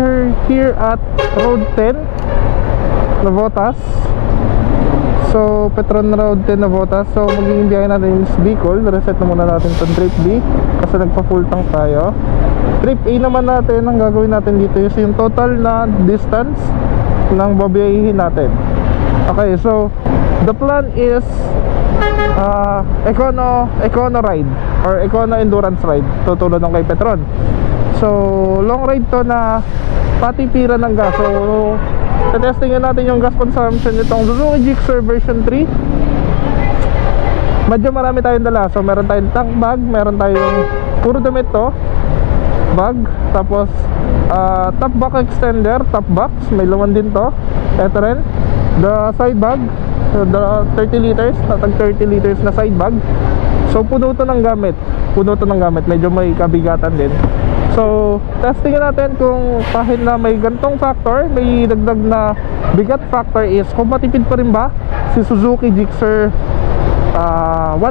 We're here at Road 10 Navotas. So Petron Road 10 Navotas. So magiging biyahe natin is Bicol. Reset na muna natin itong trip B kasi nagpa full tank tayo. Trip A naman natin, ang gagawin natin dito is yung total na distance ng babiyahin natin. Okay, so the plan is econo ride or econo endurance ride, tutulad ng kay Petron. So long ride to na patipiran ng gas. So testingin natin yung gas consumption nitong Suzuki Gixxer version 3. Medyo marami tayong dala. So meron tayong tank bag, meron tayong puro damit to bag, tapos top box extender, top box, may laman din to. Ito rin the side bag, the 30 liters, natag 30 liters na side bag. So puno to ng gamit, medyo may kabigatan din. So testingin natin kung kahit na may gantong factor, may dagdag na bigat factor, is kung matipid pa rin ba si Suzuki Gixxer 155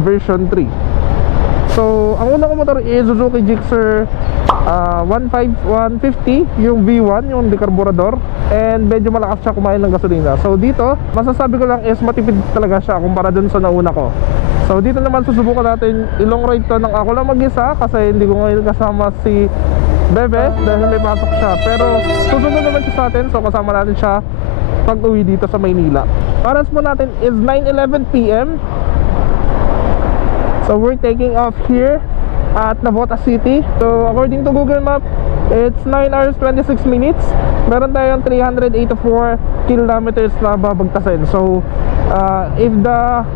version 3. So ang unang motor is Suzuki Gixxer 150, yung V1, yung dekarburador, and medyo malakas siya kumain ng gasolina. So dito, masasabi ko lang is matipid talaga siya kumpara dun sa nauna ko. So dito naman susubukan natin ilong ride to ng ako lang mag-isa kasi hindi ko ngayon kasama si Bebe dahil may pasok siya. Pero susunod naman siya sa atin, so kasama natin siya pag uwi dito sa Maynila. Oras po natin is 9:11 PM. So we're taking off here at Navotas City. So according to Google Map, it's 9 hours 26 minutes. Meron tayong 384 kilometers na babagtasin. So if the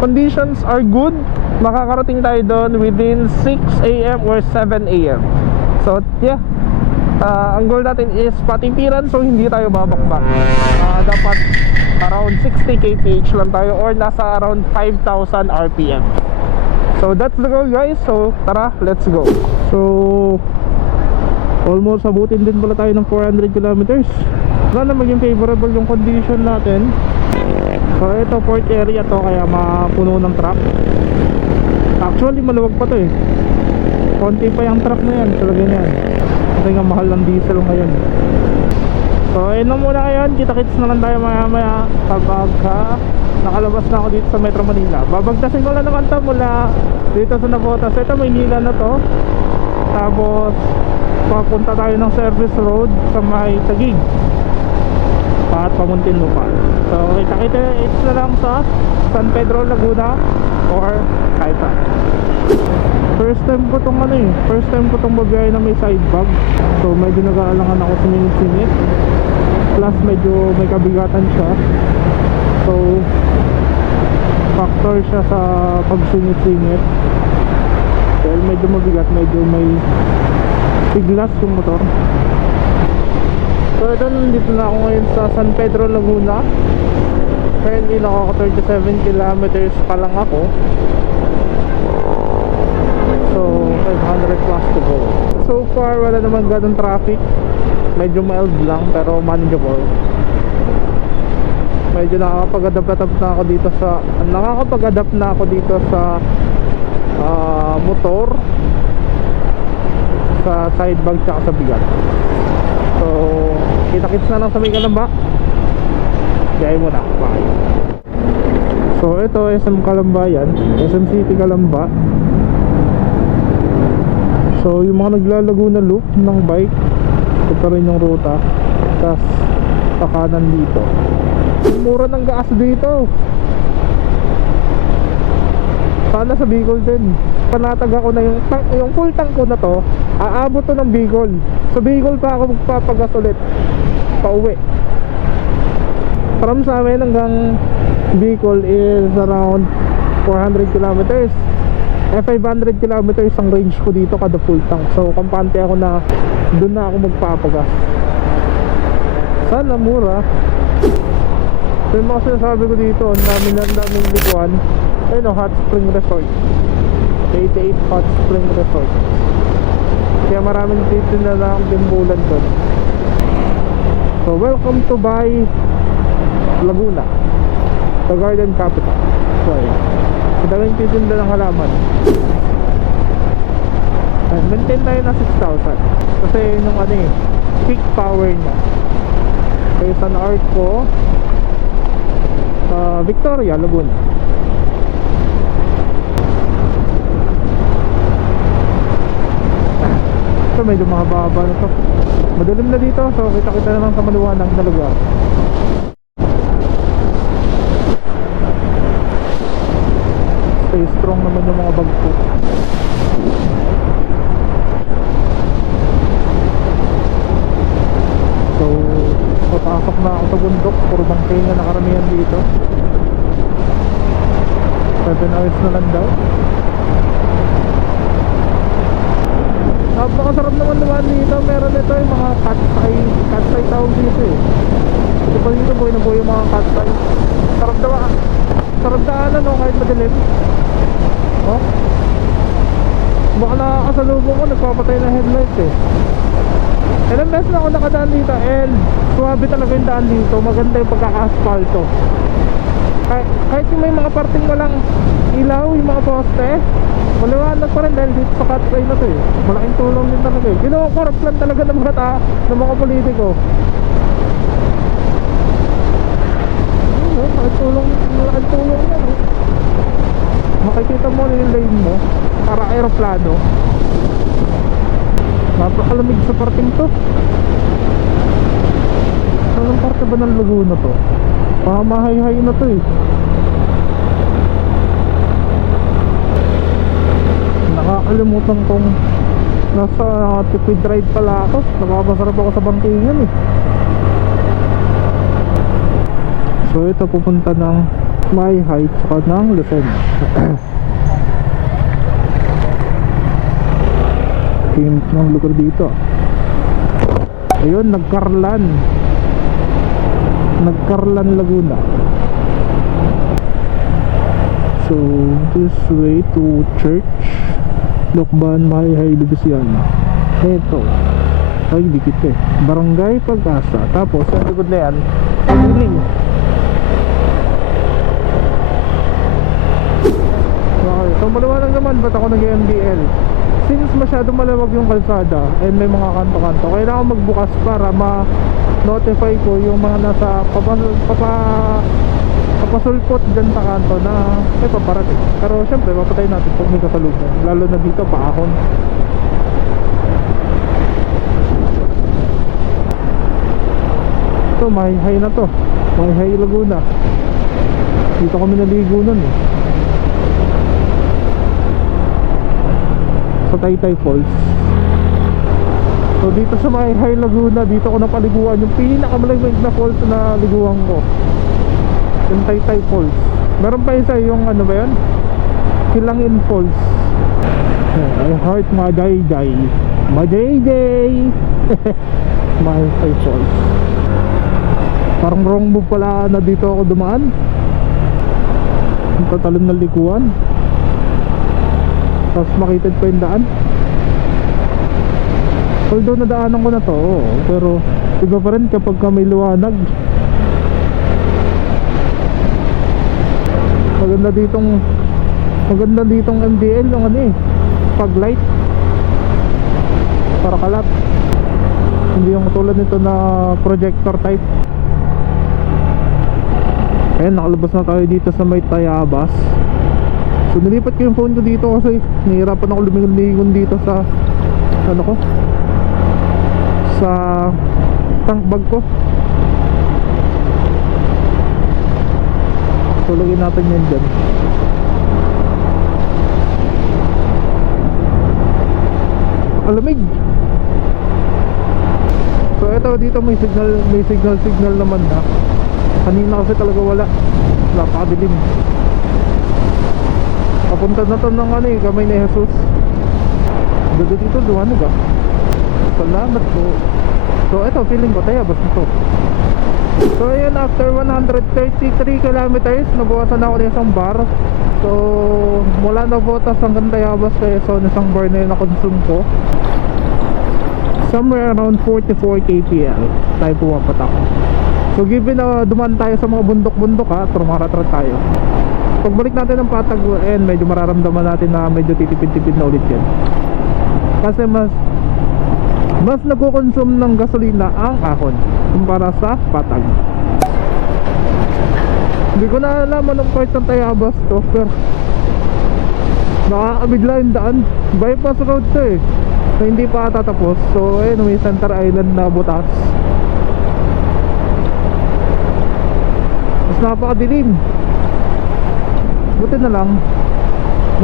conditions are good, makakarating tayo doon within 6 AM or 7 AM. So yeah, ang goal natin is patipiran, so hindi tayo babakbak. Dapat around 60 kph lang tayo or nasa around 5,000 RPM. So that's the goal, guys. So tara, let's go. So almost abutin din pala tayo ng 400 kilometers. Sana maging favorable yung condition natin. So ito port area to, kaya mapuno ng truck. Actually maluwag pa to eh. Konti pa yung truck na yan, talaga yan. Kasi nga mahal ng diesel ngayon. So ayun na muna ngayon, kita-kits na lang tayo maya kapag nakalabas na ako dito sa Metro Manila. Babagtasin ko lang naman to mula dito sa Navotas. Ito Maynila na to. Tapos papunta tayo ng service road sa may Taguig at Muntinlupa. So kita-kita it's na lang sa San Pedro, Laguna or kahit saan. First time ko tong babiyahe na may side bag. So medyo nag-aalangan ako sumingit-singit. Plus medyo may kabigatan siya. So factor siya sa pagsingit-singit. Dahil medyo mabigat, medyo may tiglas yung motor. So ito, nandito na ako ngayon sa San Pedro, Laguna. Currently nakaka 37 kilometers pa lang ako. So 500 plus to go. So far wala naman ganun traffic. Medyo mild lang pero manageable. Medyo nakakapag-adapt na ako dito sa motor, sa side bag tsaka sa bigat. So kita-kits na lang sa may Kalamba. Gaya mo na, bye. So ito SM Kalamba yan, SM City Kalamba. So yung mga naglalago na loop ng bike, ito rin yung ruta. Tapos pakanan dito. Mura ng gas dito. Sana sa Bicol din. Panatag ako na yung full tank ko na to, aabot to ng Bicol. Sa Bicol pa ako magpapagas ulit pauwi. From sa amin hanggang Bicol is around 400 kilometers. 500 kilometers ang range ko dito kada full tank. So kampante ako na doon na ako magpapagas. Sana mura. So yung mga sinasabi ko dito, ang daming likuan. Ayun o, Hot Spring Resort, 88 Hot Spring Resort. Kaya maraming dito na lang timbulan doon. So welcome to Bay Laguna, the garden capital. So ayun, madaming titinda ng halaman. And maintain tayo na 6,000 kasi yung ano eh, peak power niya. Okay, San Arco Victoria, Laguna. So medyo mahaba-haba na to. Madilim na dito, so kita-kita na lang sa maliwanag na lugar. Stay strong naman yung mga bag ko. So papasok na ako sa bundok. Puro bangkay na nakaramihan dito. 7 hours na lang daw. Napakasarap naman naman dito. Meron ito yung mga katsay tawag dito eh. Ito pa dito buhay na buhay yung mga katsay. Sarap daanan no, kahit madilim. Oh, baka nakakasalubong ko, nagpapatay na headlight eh. Ilang beses na ako nakadaan dito and suwabe talaga yung daan dito. Maganda yung pagkaka-asphalto. Kahit yung may mga parting walang ilaw, yung mga poste, maliwanag pa rin dahil dito sa katsay na to eh. Malaking tulong din talaga eh. Kinukorap lang talaga ng mga politiko. Malaking tulong yan eh. Makikita mo yung lane mo, para aeroplano. Napakalamig sa parting to. Anong parte ba ng Laguna to? Mahay-hay na to eh. Nakakalimutan kong nasa tipid ride pala ako. Nakapasarap ako sa bangkingan eh. So ito pupunta ng Mahay tsaka ng Lucena. Hint ng lugar dito. Ayun, Nagkarlan Laguna. So this way to church Lokban, Mahay, Luisiana. Ito ay dikit eh, Barangay Pag-asa. Tapos sa likod na yan Piling. Okay, so maliwanag naman ba't ako nag-MDL. Since masyado malawag yung kalsada and may mga kanto-kanto, kailangan magbukas para ma-notify ko yung mga nasa papasulpot dyan sa kanto na may paparating. Pero syempre papatay natin pag may kasalubong, lalo na dito paahon. Ito Mahay na to, Mahay Laguna. Dito kami naligo nun eh, sa Taytay Falls. So dito sa Mahay Laguna, dito ko napaliguan yung pinakamalamig na falls na liguan ko, yung Taytay Falls. Meron pa isa yung ano ba yun, Kilangin Falls. I heart Majayjay Mahay Falls. Parang wrong move pala na dito ako dumaan. Ang tatalon ng likuan, tapos makita pa yung daan. Although nadaanan ko na to, pero iba pa rin kapag may liwanag. Maganda ditong MDL yung ano eh, pag light para kalat, hindi yung tulad nito na projector type. Ayan, nakalabas na tayo dito sa may Tayabas. So nilipat ko yung phone ko dito kasi nahihirapan ako lumingon dito sa ano ko, sa tank bag ko. So lagyan natin yan dyan. Alamig. So eto dito may signal naman na. Kanina kasi talaga wala. Napakadilim. Papunta na to ng ano eh, Gamay ni Jesus. Daga dito, duwanog ah. Salamat po. So eto, feeling ko Tayabas nito. So ayun, after 133 kilometers, nabuwasan na ako ng isang bar. So mula Navotas hanggang Tayabas, kaya so isang bar na yun na consume ko. Somewhere around 44 kpl tayo pumapatak. So given na dumaan tayo sa mga bundok-bundok ha, trumaratrat tayo. Pagbalik natin ng Patag, and medyo mararamdaman natin na medyo titipid-tipid na ulit yan. Kasi mas nagko-consume ng gasolina ang ahon kumpara sa patag. Hindi ko na alam anong part ng Tayabas to, pero nakakabigla yung daan. Bypass road to eh, so hindi pa tatapos. So ayun, may Center Island na butas. Mas napakadilim. Buti na lang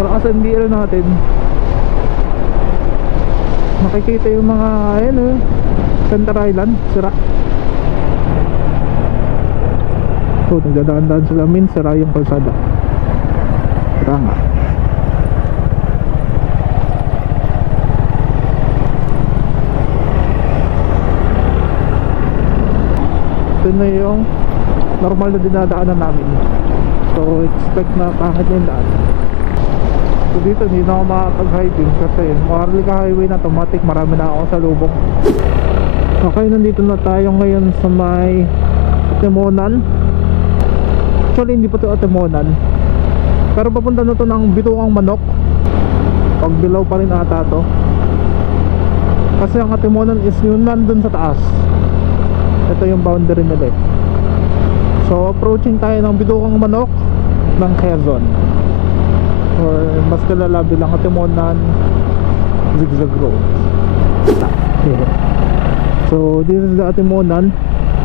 malakas ang NDL natin. Makikita yung mga ayun eh, Center Island sira. So nagdadaan-daan sila, sira yung kalsada. Sira nga. Ito na yung normal na dinadaanan namin. So expect na pangit yung daan. So dito hindi na ako makakapag-hiking kasi Maharlika Highway na automatic, marami na ako sa lubong. Okay, nandito na tayo ngayon sa may Timonan. Actually hindi pa ito Timonan, pero papunta na ito ng Bituang Manok. Pagbilaw pa rin ata to, kasi ang Timonan is yun nandun sa taas. Ito yung boundary nila eh. So approaching tayo ng Bituang Manok ng Quezon, or mas kilala bilang Timonan Zigzag Road. So this is the Timonan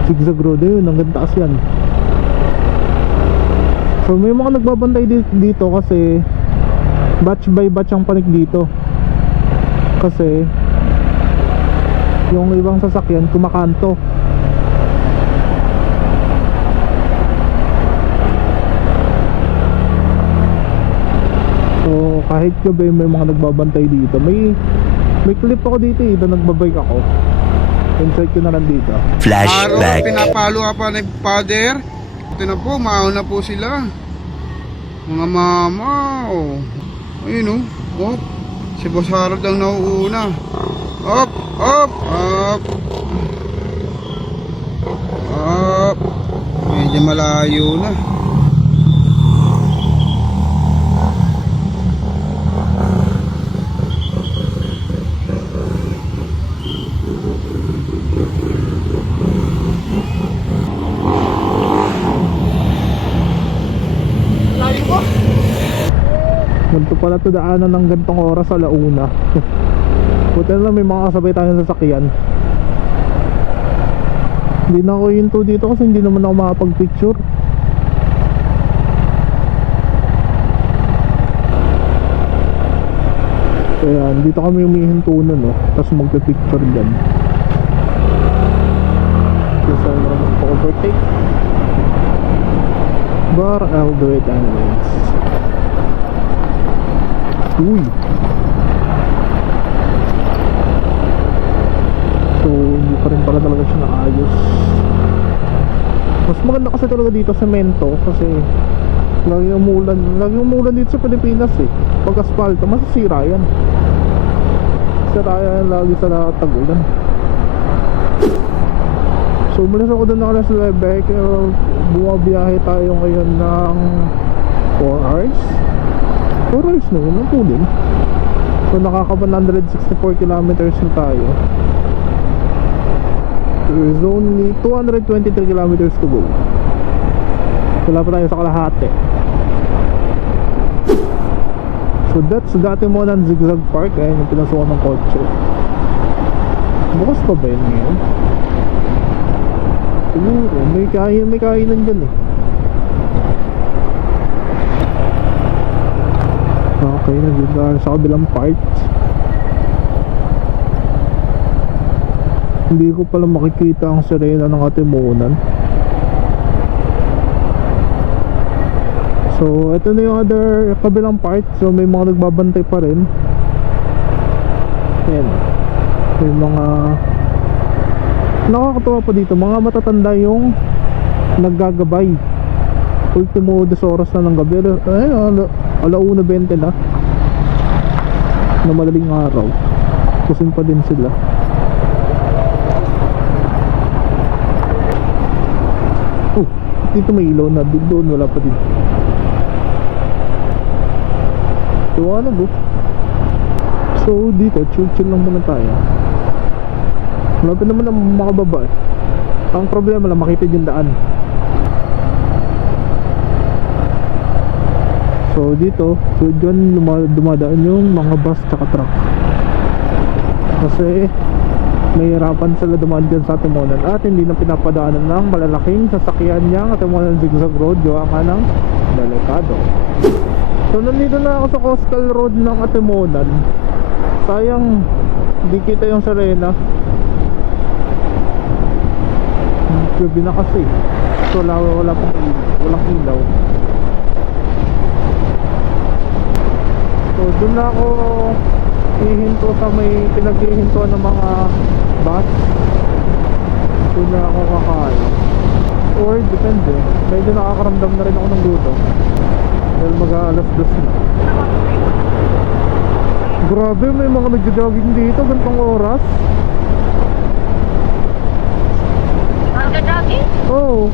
Zigzag Road. Ayun, hanggang taas yan. So may mga nagbabantay dito kasi batch by batch ang panik dito. Kasi yung ibang sasakyan kumakanto. So kahit gabi may mga nagbabantay dito. May clip ako dito eh, na nagbabike ako. Insert ko na lang dito. Flashback. Pinapalo pa ni father. Ito na po, mauna po sila. Mga mama, oh. Ayun, oh. Op. Si Boss Harold ang nauuna. Op, op, op. Op. Medyo malayo na. Ganito pala ito daanan ng gantong oras sa alauna. Buti na lang may mga kasabay tayong sasakyan. Hindi na ako yun to dito kasi hindi naman ako makapag-picture. Kaya dito kami humihinto nun, no? Tapos magpipicture dyan. Gusto ko naman pa-overtake, but I'll do it anyways. Uy! So hindi pa rin pala talaga siya naayos. Mas maganda kasi talaga dito semento, kasi lagi umulan dito sa Pilipinas eh. Pag asfalto masisira yan. Sira yan lagi sa tag-ulan. So umalis ako doon ng alas 9, kaya bumabiyahe tayo ngayon ng 4 hours. 4 hours na yun, ang tulin. So nakaka 164 kilometers na tayo. There's only 223 kilometers to go. Wala pa tayo sa kalahati. So that's dati mo ng Zigzag Park. Ayan yung pinasukan ng kotse. Bukas pa ba yun ngayon? Siguro, may kainan dyan eh. Okay, nandito sa kabilang part. Hindi ko pala makikita ang sirena ng Timonan. So ito na yung other kabilang part. So may mga nagbabantay pa rin. Ayan. May mga nakakatawa pa dito, mga matatanda yung naggagabay. Ultimo 2 oras na ng gabi. Ayun, alauna 20 na madaling araw. Kusing pa din sila. Oh, dito may ilaw na. Doon wala pa din. So ano bro? So So dito, chill lang muna tayo. Malapit naman ang makababa eh. Ang problema lang, makita yung daan. So dito, so dyan dumadaan yung mga bus tsaka truck. Kasi may hirapan sila dumaan dyan sa Timonan at hindi na pinapadaanan ng malalaking sasakyan niya ang Timonan Zigzag Road gawa ka ng delikado. So nandito na ako sa coastal road ng Atimonan. Sayang di kita yung Serena. Gabi na kasi. So walang ilaw. So doon na ako hihinto sa may pinaghihintuan ng mga bus. Doon na ako kakain. Or depende. Medyo nakakaramdam na rin ako ng guto. Dahil mag-aalas 2 na. Grabe, may mga nagja-jogging dito gantong oras. Magja-jogging? Oo.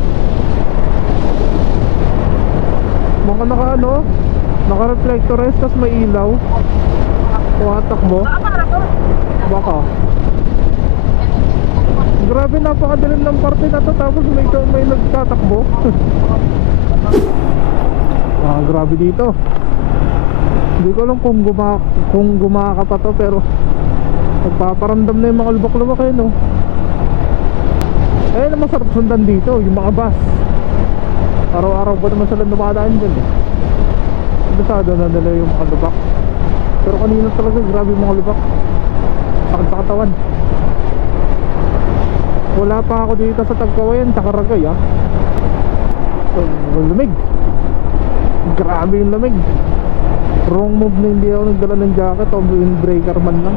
Mga naka-reflectores tas may ilaw. Tumatakbo. Baka. Grabe, napakadilim ng parte na to. Tapos may nagtatakbo. Grabe dito. Hindi ko alam kung gumaka pa to, pero nagpaparamdam na yung mga lubak-lubak eh, no? Eh, masarap sundan dito, yung mga bus. Araw-araw ba naman sila dumadaan dyan eh. Bisado na nila yung mga lubak. Pero kanina talaga, grabe yung mga lubak. Sakit sa katawan. Wala pa ako dito sa Tagkawayan, tsaka Ragay ah. Lamig. Grabe yung lamig. Wrong move na hindi ako nagdala ng jacket o windbreaker man lang.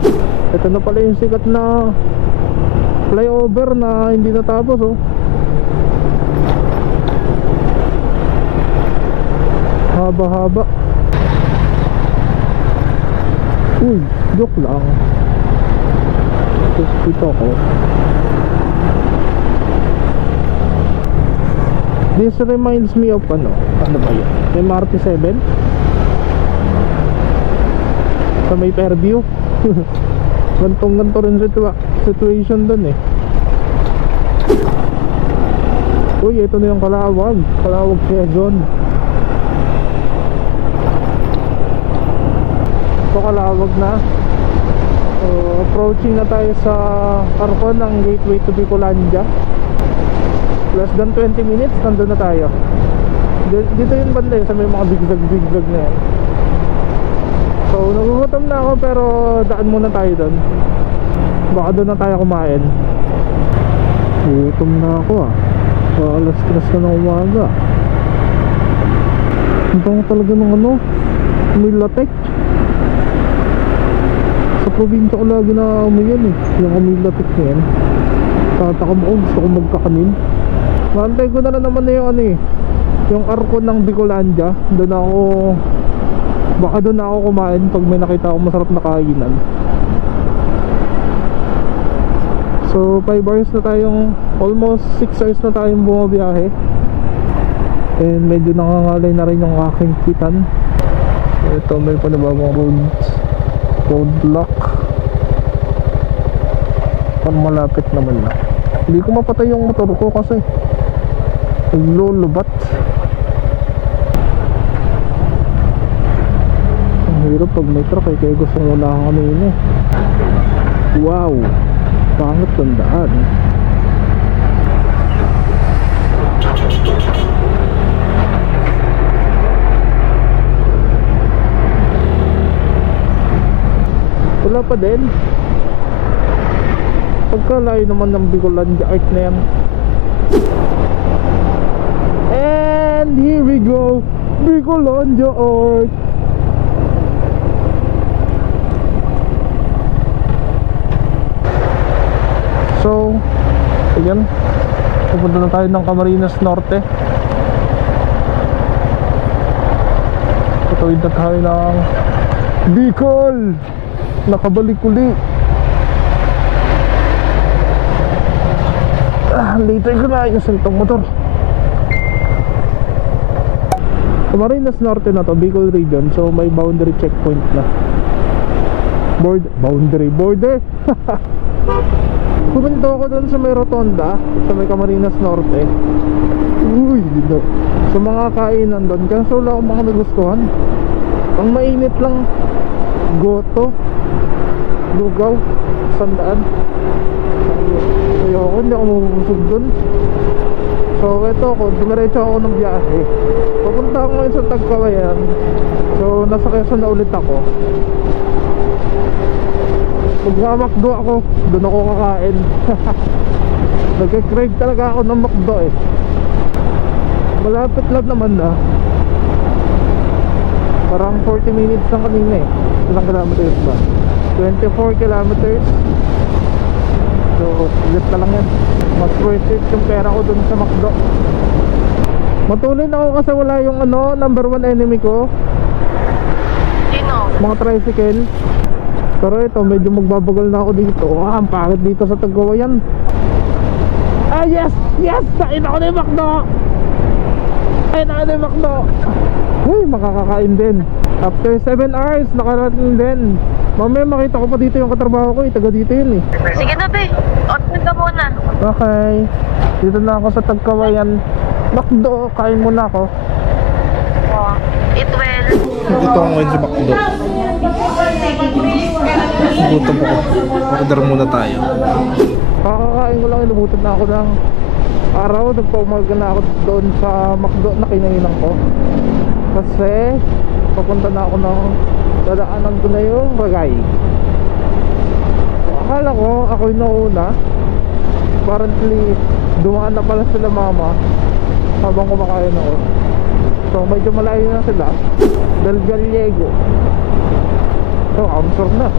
Ito na pala yung sikat na flyover na hindi natapos oh. Haba-haba. Uy, joke lang. Dito ako. This reminds me of ano ba yun? MRT7 sa may Fairview. Ganto rin situation dun eh. Uy, ito na yung Calawag Quezon. Ito Calawag na. So, approaching na tayo sa Arcon ng gateway to Bicolandia. Less than 20 minutes, nandun na tayo. Dito yung banda sa may mga zigzag na yan. So, nagugutom na ako pero daan muna tayo doon. Baka doon na tayo kumain. Gutom na ako ah. Alas 3 na ng umaga. Ang bango talaga ng ano, Milatek. Sa probinsya ko lagi na yan eh, yung Milatek na yan. Tatakam ako, gusto ko magkakanin. Mantay ko na naman na yung ano eh, yung Arcon ng Bicolandia. Doon ako, baka doon ako kumain pag may nakita akong masarap na kainan. So 5 hours na tayong, almost 6 hours na tayong bumabiyahe. And medyo nakangalay na rin yung aking kitan. So ito may panibagong roadblock. Parang malapit naman na. Hindi ko mapatay yung motor ko kasi naglulubat. Ang hirap pag may truck eh, kaya gusto mo lang kanina. Wow, pangit ang daan. Wala pa din. Pagkalayo naman ng Bicolandia Arc na yan. And here we go, Bicolandia Arc. So, ayan, pupunta na tayo ng Camarines Norte. Patawid na tayo ng Bicol. Nakabalik uli. Later ko na yung sentong motor. Camarines Norte na to, Bicol region. So may boundary checkpoint na. Border. Pumunta ako doon sa may rotonda, sa may Camarines Norte. Uy, dito. Sa mga kainan doon, kaso wala akong mga nagustuhan. Ang mainit lang, goto, lugaw, sandaan. Ayoko, hindi ako mabubusog doon. So, eto ako, dumiretso ako ng biyahe. Pupunta ako ngayon sa Tagkawayan. So, nasa Quezon na ulit ako. Pag McDo ako, doon ako kakain. Nagka-crave talaga ako ng McDo eh. Malapit lang naman na. Parang 40 minutes lang kanina eh. Ilang kilometers ba? 24 kilometers. So, ulit na lang yan. Mas worth it yung pera ko dun sa McDo. Matulin ako kasi wala yung number 1 enemy ko. Sino? Mga tricycle. Pero ito, medyo magbabagal na ako dito. Ang pangit dito sa Tagkawayan. Ah, yes! Yes! Kain ako na yung McDo! Kain ako na yung McDo! Uy, makakakain din. After 7 hours, nakarating din. Mamaya makita ko pa dito yung katrabaho ko. Taga dito yun eh. Sige na, be. Open ka muna. Okay. Dito na ako sa Tagkawayan. McDo, kain muna ako. Oh, eat well. Dito ako ngayon sa McDo. Gutom ako. Order muna tayo. Kakakain ko lang, inubutan na ako ng araw. Nagpaumaga na ako doon sa McDo na kinainan ko. Kasi papunta na ako ng dadaanan ko na yung Ragay. So, akala ko ako yung nauna. Apparently dumaan na pala sila mama habang kumakain ako. So medyo malayo na sila. Del Gallego. So amsor na.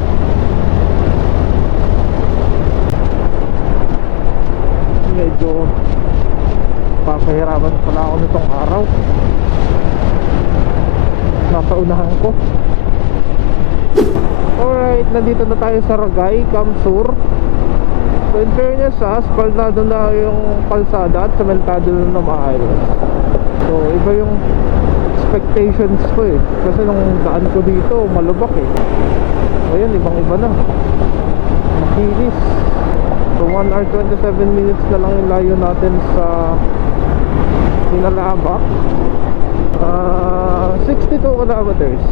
Medyo papahirapan pala ako nitong araw. Nasa unahan ko. Alright, nandito na tayo sa Ragay, Kamsur. So in fairness, asphaltado na yung kalsada at sementado na maayos. So iba yung expectations ko eh. Kasi nung daan ko dito, malubak eh. Ayan, ibang iba na. Makinis. So 1 hour 27 minutes na lang yung layo natin sa Minalabak. 62 kilometers.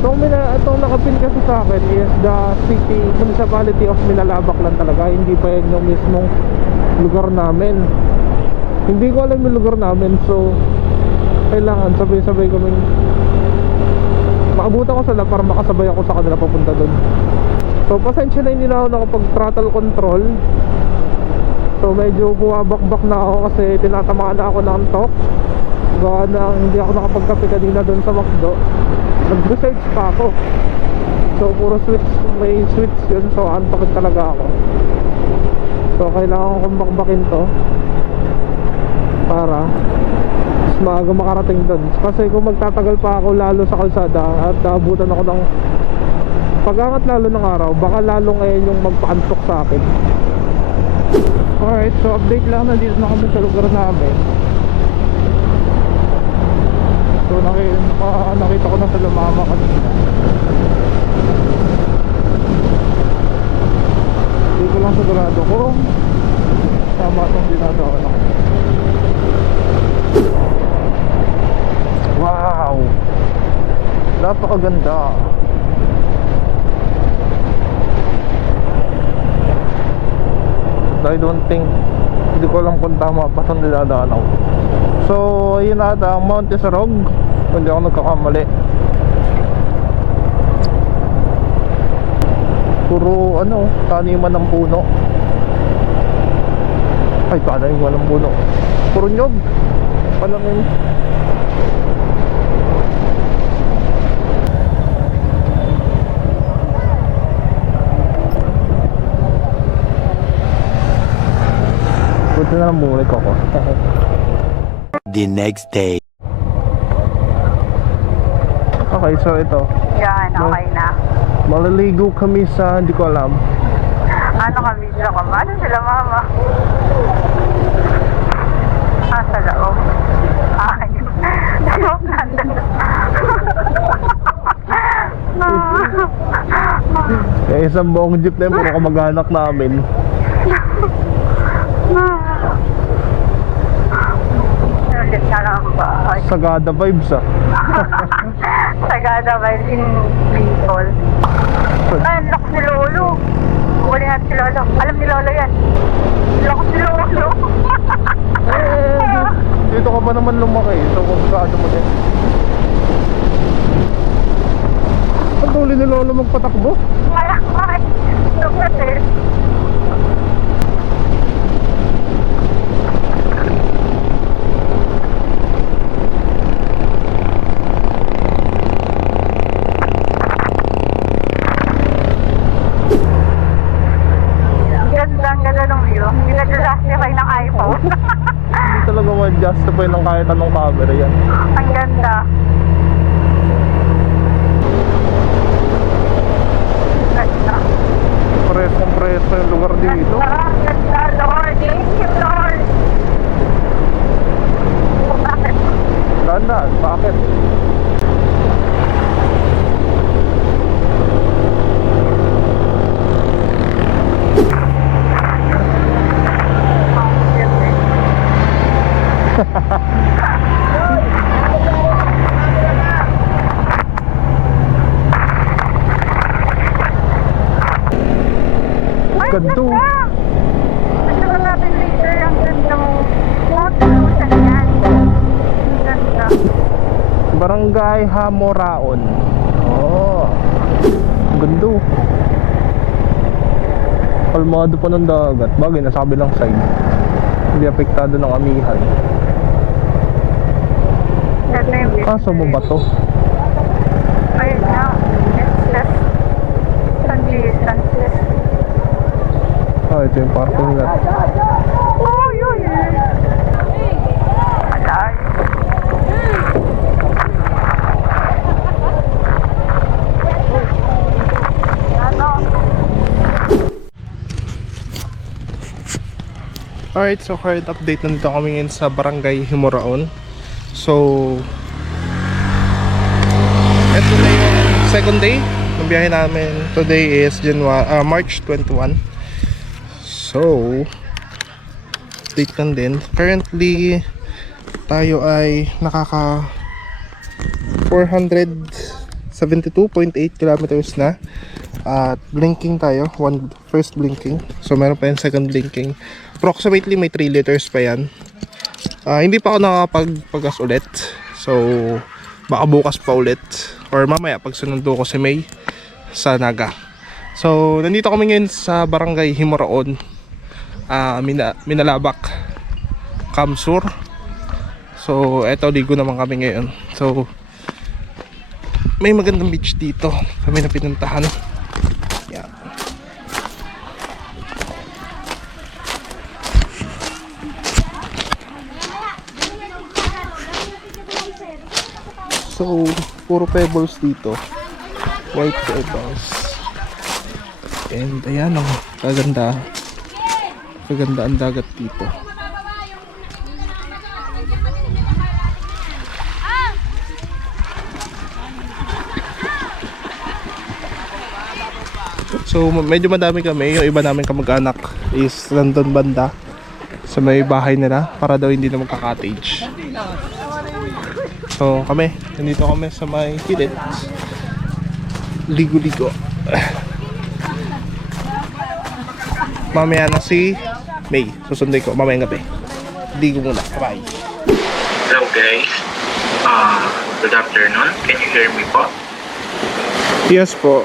So itong nakapin kasi sa akin is the city, municipality of Minalabak lang talaga. Hindi pa yun yung mismong lugar namin. Hindi ko alam yung lugar namin. So kailangan sabay-sabay kaming makabutan ko sila para makasabay ako sa kanila papunta doon. So pasensya na hindi na ako nakapag throttle control. So medyo buwabakbak na ako kasi tinatamaan na ako ng antok. Gawa na hindi ako nakapagkape kanina doon sa McDo. Nag-research pa ako. So puro switch, may switch yun. So antok talaga ako. So kailangan kong bakbakin to para mas maaga makarating doon. Kasi kung magtatagal pa ako lalo sa kalsada at naabutan ako ng pag-angat lalo ng araw, baka lalo ngayon yung magpaantok sa akin. Alright, so update lang, nandito na kami sa lugar namin. So nakita ko na sa mama kanina. Hindi ko lang sigurado kung tama itong dinadaan ako. Wow! Napakaganda. I don't think, hindi ko alam kung tama pa saan dinadaan ako. So ayun ata ang Mount Isarog, hindi ako nagkakamali. Puro taniman ng puno. Ay, taniman ng puno. Puro nyog. Palamin. Buti na lang bumalik ako. The next day. Okay, so ito. Yan, okay na. Maliligo kami sa, hindi ko alam. Ano kami sila ka? Ano sila, mama? Sa loob. Ay. Loob nandun. Eh, isang buong jeep na yun, puro kamag-anak namin. Ulit na lang ba? Sagada vibes ah. Sagada ba in Bicol? Ay, lakas ni Lolo. Huli natin si Lolo. Alam ni Lolo yan. Lakas ni Lolo. Dito ka ba naman lumaki? So, kabisado mo din. Ang huli ni Lolo magpatakbo? Malakay. Lukas eh. Ang ganda ng view. Hindi nag-justify ng iPhone. Hindi talaga ma-justify ng kahit anong camera yan. Ang ganda. Ganda. Presko yung lugar dito. Ganda, Lord. Thank you, Lord. Bakit? Dahan-dahan, bakit? Ganto. Gusto ko natin later ang gandang motor na yan. Ang ganda. Barangay Hamoraon. Oh. Gando. Kalmado pa ng dagat. Bagay, nasa kabilang side. Hindi apektado ng amihan. Ganda yung view. Kaso mo ba to? Ayun na. It's less. Sunless. Ah, ito yung parking lot. Oh, yun. Alay. Ano? Alright, so current update, nandito kami ngayon sa Barangay Himoraon. So, ito na yung second day ng biyahe namin. Today is March 21. So, update lang din. Currently, tayo ay nakaka 472.8 kilometers na. At blinking tayo, first blinking. So meron pa yung second blinking. Approximately may 3 liters pa yan. Hindi pa ako nakakapagpagas ulit. So baka bukas pa ulit or mamaya pag sunundo ko si May sa Naga. So nandito kami ngayon sa Barangay Himoraon, Minalabak, Kamsur. So eto, ligo naman kami ngayon. So may magandang beach dito kami na pinuntahan. Yan. So puro pebbles dito, white pebbles. And ayan ang kaganda ang dagat dito. So medyo madami kami. Yung iba namin kamag-anak is nandun banda sa may bahay nila para daw hindi na magka-cottage. So kami, nandito kami sa may kilid, ligo-ligo. Mamaya na si May, susunduin ko mamayang gabi. Ligo muna, bye. Hello guys, good afternoon. Can you hear me po? Yes po.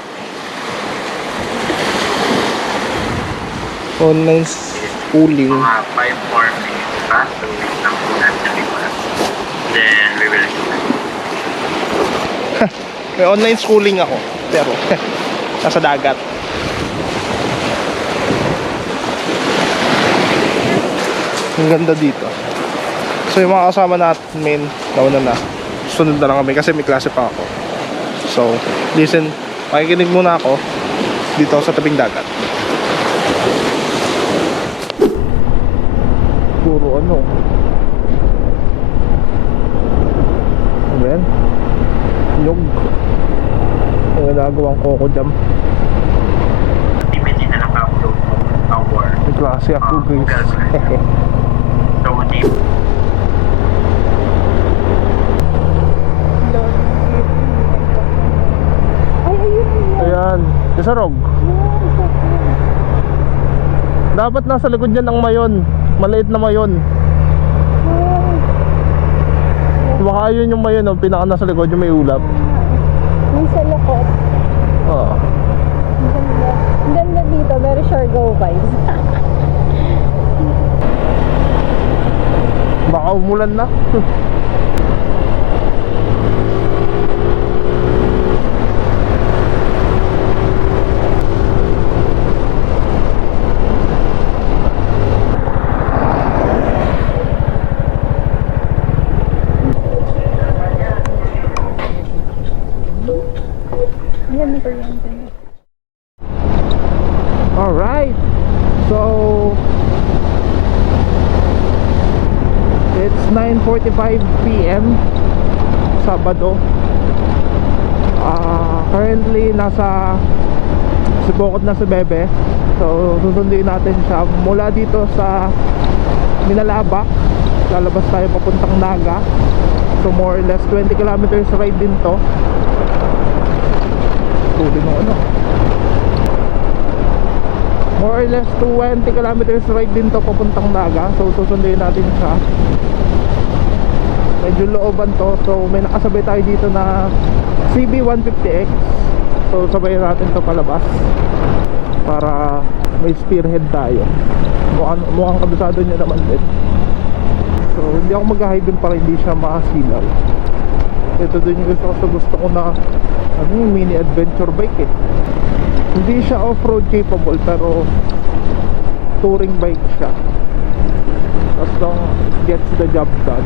Online schooling. Mga 5 more minutes pa, so wait lang po natin lipas. Then we will start. May online schooling ako, pero nasa dagat. Ang ganda dito. So yung mga kasama natin, nauna na. Sunod na lang kami kasi may klase pa ako. So, listen, makikinig muna ako dito sa tabing dagat. Puro ano. Ano yan? Nyog. Yung ginagawang coco jam. our May klase ako guys. so deep. Ayan, isarog. Dapat nasa likod yan ang mayon. Maliit na mayon. Baka yun yung mayon, oh, pinaka nasa likod yung may ulap. May salakot. Oo. Ang ganda. Ang ganda dito. Very Siargao vibes. Baka umulan na. Ayan na kuryente na. Alright. So it's 9:45 PM Sabado. Currently nasa Sibukot na si Bebe. So susunduin natin siya mula dito sa Minalabak. Lalabas tayo papuntang Naga. So more or less 20 kilometers ride din to. Tuloy mo ano. More or less 20 kilometers ride din to papuntang Naga. So susunduin natin siya. Medyo looban to. So may nakasabay tayo dito na CB150X. So sabayin natin to palabas para may spearhead tayo. Mukhang kabisado niya naman din. So hindi ako mag-hide dun para hindi siya makasilaw. Ito din yung gusto ko na ano yung mini adventure bike eh. Hindi siya off-road capable pero touring bike siya. As long it gets the job done.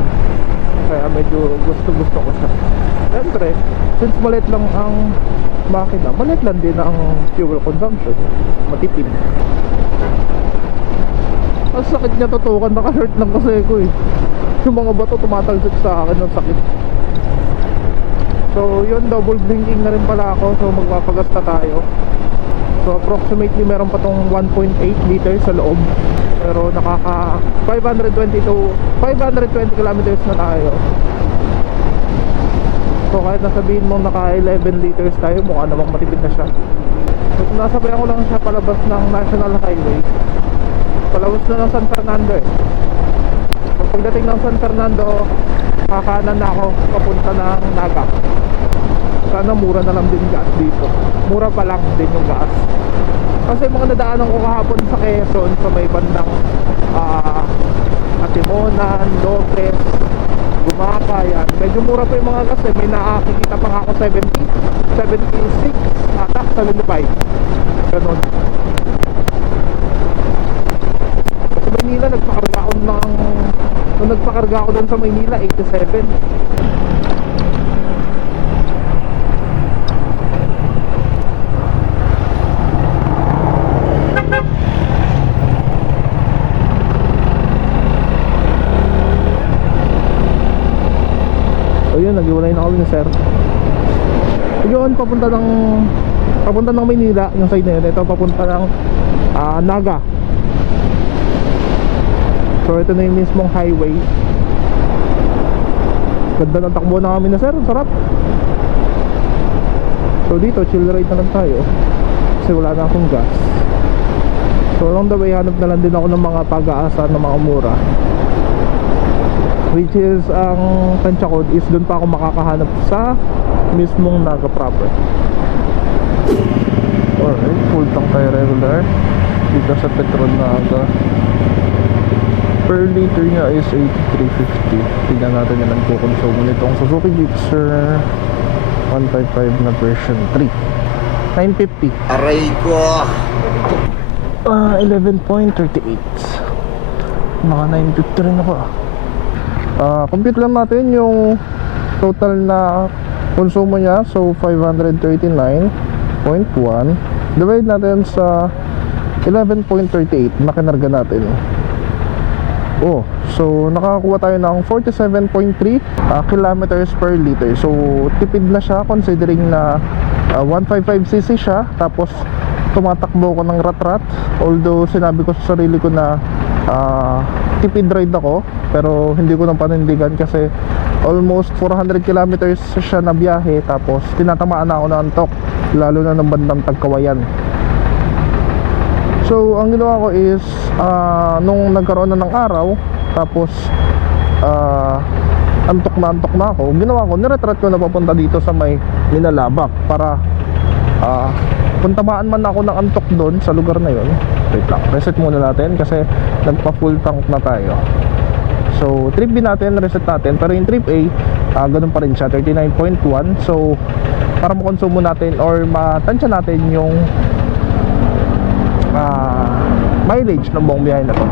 Kaya medyo gusto ko siya. Siyempre, since maliit lang ang makina, maliit lang din ang fuel consumption. Matipid. Ang sakit niya tutukan, naka-shirt lang kasi ko eh. Yung mga bato tumatalsik sa akin, ang sakit. So yun, double blinking na rin pala ako. So magpapagasta tayo. So approximately meron pa tong 1.8 liters sa loob. Pero nakaka 520 kilometers na tayo. So kahit nasabihin mong naka 11 liters tayo, mukha namang matipid na siya. So nasabayan ko lang siya palabas ng National Highway. Palabas na ng San Fernando eh. So pagdating ng San Fernando, kakanan na ako papunta ng Naga. Sana mura na lang din gas dito. Mura pa lang din yung gas. Kasi mga nadaanan ko kahapon sa Quezon, sa may bandang Atimonan, Lopez, Gumaka, yan. Medyo mura pa yung mga gas eh. May nakakikita pa nga ako 70, 76, ata 75. Ganon. Sa Maynila, nagpakarga ako nung nagpakarga ako doon sa Maynila, 87. Ayun, nag-iwalay na kami ni sir. Yun, papunta ng Maynila, yung side na yun. Ito, papunta ng Naga. So ito na yung mismong highway. Ganda ng takbo na kami na sir, sarap. So dito, chill ride na lang tayo kasi wala na akong gas. So along the way, hanap na lang din ako ng mga pag-aasa ng mga mura, which is ang tansya ko is doon pa ako makakahanap sa mismong Naga proper. Alright, full tank tayo regular dito sa Petron Naga. Per liter niya is 83.50. Tignan natin na nagkukonsumo nitong Suzuki Gixxer 155 na version 3. 950. Aray ko! 11.38. Naka 950 rin ako. Compute lang natin yung total na konsumo niya. So 539.1 divide natin sa 11.38 na kinarga natin. Oh, so nakakakuha tayo ng 47.3 kilometers per liter. So tipid na siya considering na 155cc siya. Tapos tumatakbo ko ng rat-rat. Although sinabi ko sa sarili ko na tipid ride ako, pero hindi ko nang panindigan kasi almost 400 kilometers siya na biyahe, tapos tinatamaan na ako ng antok, lalo na ng bandang Tagkawayan. So ang ginawa ko is nung nagkaroon na ng araw, tapos antok na ako, ginawa ko, niretrat ko na papunta dito sa may Minalabak para kung tamaan man ako ng antok doon sa lugar na yon. Wait lang, reset muna natin kasi nagpa full tank na tayo. So trip B natin, reset natin, pero yung trip A ganun pa rin siya, 39.1. so para makonsumo natin or matansya natin yung mileage ng buong biyahe na to.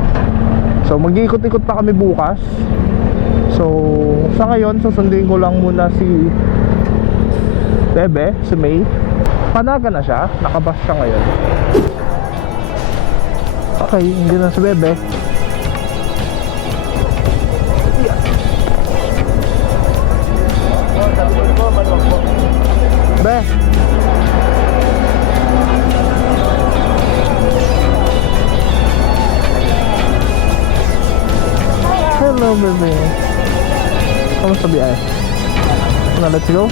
So mag-iikot-ikot pa kami bukas. So sa ngayon susundin ko lang muna si Bebe, si May. Panaga na siya, nakabas siya ngayon. Okay, hindi na si Bebe. Be. Hello, Bebe. Kamusta biyahe? Na, let's go.